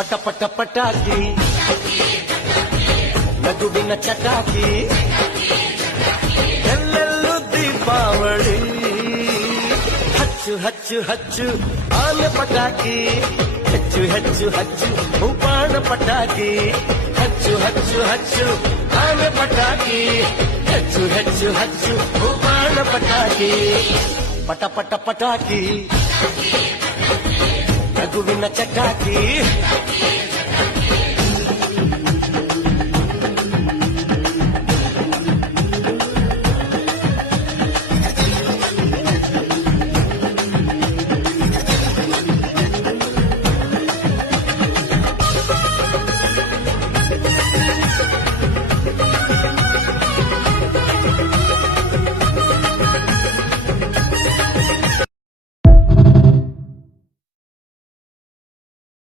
ಪಟ ಪಟ ಪಟಾಕಿ ನಗುವಿನ ಚಟಾಕಿ ಎಲ್ಲೆಲ್ಲೂ ದೀಪಾವಳಿ ಹಚ್ಚು ಹಚ್ಚು ಹಚ್ಚು ಆನೆ ಪಟಾಕಿ ಹೆಚ್ಚು ಹೆಚ್ಚು ಹಚ್ಚು ಉಪಾಣ ಪಟಾಕಿ ಹಚ್ಚು ಹಚ್ಚು ಹಚ್ಚು ಆನೆ ಪಟಾಕಿ ಹೆಚ್ಚು ಹೆಚ್ಚು ಹಚ್ಚು ಉಪಾಣ ಪಟಾಕಿ ಪಟ ಪಟ ಪಟಾಕಿ ನಗುವಿನ ಚಟಾಕಿ